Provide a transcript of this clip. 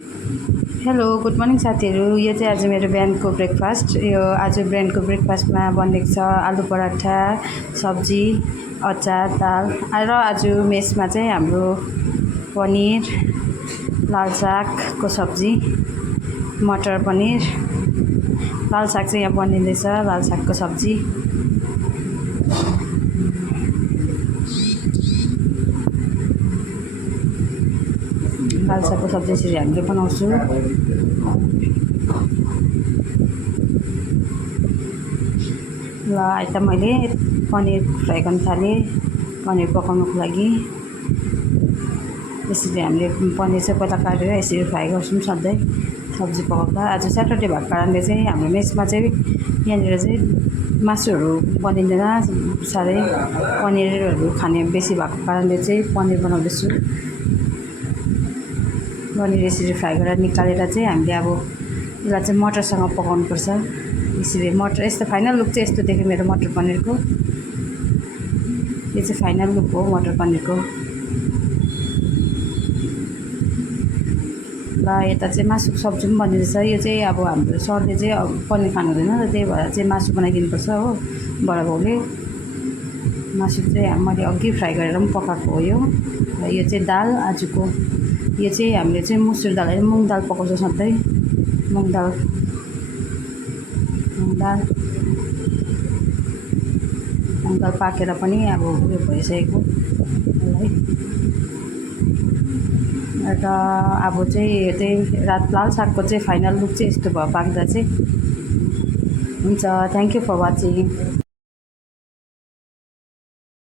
Hello good morning साथीहरू। यो चाहिँ आज मेरो बिहानको ब्रेकफास्ट। यो आज बिहानको ब्रेकफास्टमा बनेको छ आलु पराठा, सब्जी, अचार, दाल। र आज मेसमा चाहिँ हाम्रो पनिर, लाल सागको सब्जी, मटर पनिर, लाल साग चाहिँ यहाँ बनिँदैछ, लाल सागको सब्जी। लाल सागको सब्जी यसरी हामीले बनाउँछौँ। ल अहिले मैले पनिर फ्राई गर्न थालेँ। पनिर पकाउनुको लागि यसरी हामीले पनिर चाहिँ पहिला काटेर यसरी फ्राई गर्छौँ सधैँ सब्जी पकाउँदा। आज स्याटरडे भएको कारणले चाहिँ हाम्रो मेसमा चाहिँ यहाँनिर चाहिँ मासुहरू बनिँदैन साह्रै, पनिरहरू खाने बेसी भएको कारणले चाहिँ पनिर बनाउँदैछु। पनिर यसरी फ्राई गरेर निकालेर चाहिँ हामीले अब यसलाई चाहिँ मटरसँग पकाउनुपर्छ। यसरी मटर यस्तो फाइनल लुक चाहिँ यस्तो देख्यो मेरो मटर पनिरको। यो चाहिँ फाइनल लुक हो मटर पनिरको। ल यता चाहिँ मासुको सब्जी पनि बनिँदैछ। यो चाहिँ अब हाम्रो सरले चाहिँ अब पनिर खानु हुँदैन र त्यही भएर चाहिँ मासु बनाइदिनुपर्छ हो। बडा बाउले मासु चाहिँ मैले अघि फ्राई गरेर पनि पकाएको हो यो। र यो चाहिँ दाल आजको। यो चाहिँ हामीले चाहिँ मुसुर दाल होइन मुङ दाल पकाउँछ सधैँ। मुङ दाल पाकेर पनि अब उयो भइसकेको है। र अब चाहिँ यो चाहिँ लाल सागको चाहिँ फाइनल लुक चाहिँ यस्तो भयो पाक्दा चाहिँ। हुन्छ, थ्याङ्क यू फर वाचिङ।